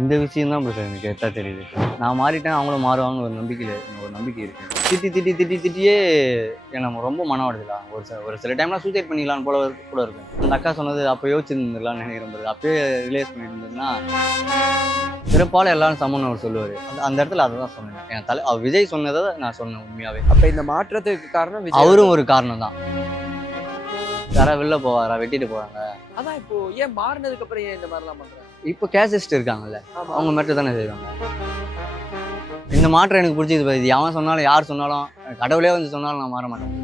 இந்த விஷயம் தான் பிரச்சனை எனக்கு கரெக்டாக தெரியுது. நான் மாறிட்டேன், அவங்களும் மாறுவாங்க ஒரு நம்பிக்கையில் ஒரு நம்பிக்கை இருக்கு. திட்டியே எனக்கு ரொம்ப மன உடைச்சலாம். ஒரு சில டைம்லாம் சூசைட் பண்ணிக்கலான்னு போல கூட இருக்கும். அந்த அக்கா சொன்னது அப்போ யோசிச்சிருந்துருக்கலாம்னு நினைக்கிறேன். அப்பயே ரிலேஸ் பண்ணிட்டு இருந்ததுன்னா பிறப்பால் எல்லாரும் சமம்னு அவர் சொல்லுவார். அந்த இடத்துல அதை தான் சொன்னேன். என் விஜய் சொன்னதை நான் சொன்னேன் உண்மையாகவே. அப்ப இந்த மாற்றத்துக்கு காரணம் விஜய் அவரும் ஒரு காரணம் தான். யாரா வெளில போவாரா, வெட்டிட்டு போறாங்க. அதான் இப்போ ஏன் மாறினதுக்கு அப்புறம் ஏன் இந்த மாதிரிலாம் பண்றாங்க? இப்போ கேசிஸ்ட் இருக்காங்கல்ல, அவங்க மட்டும் தானே செய்வாங்க. இந்த மாற்றம் எனக்கு பிடிச்சது. இது அவன் சொன்னாலும் யார் சொன்னாலும் கடவுளே வந்து சொன்னாலும் நான் மாற மாட்டேன்.